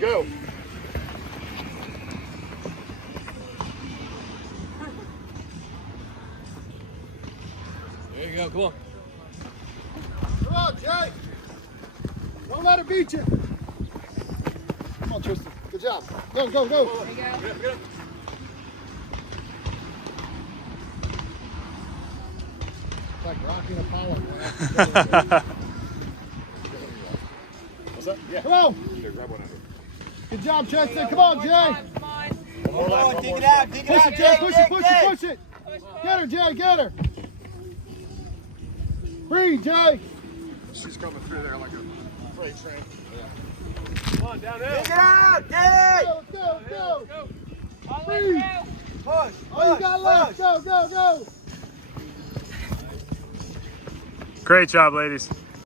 Go. There you go, come on. Come on, Jay. Don't let it beat you. Come on, Tristan. Good job. Go, go, go. There you go. Get up, get up. It's like rocking a pollen. What's that? Yeah. Come on. Here, grab one of them. Good job, Tristan. Come on, Jay. Come on. Come on, Dig it out, dig it Push out. it, Jay. Push it, push it, push it. Get her, Jay. Get her. Breathe, Jay. She's coming through there like a freight train. Come on, down there. Dig it out, dig! Go, go, go. Go. All the way through. Push, All you got left. Go, go, go. Great job, ladies.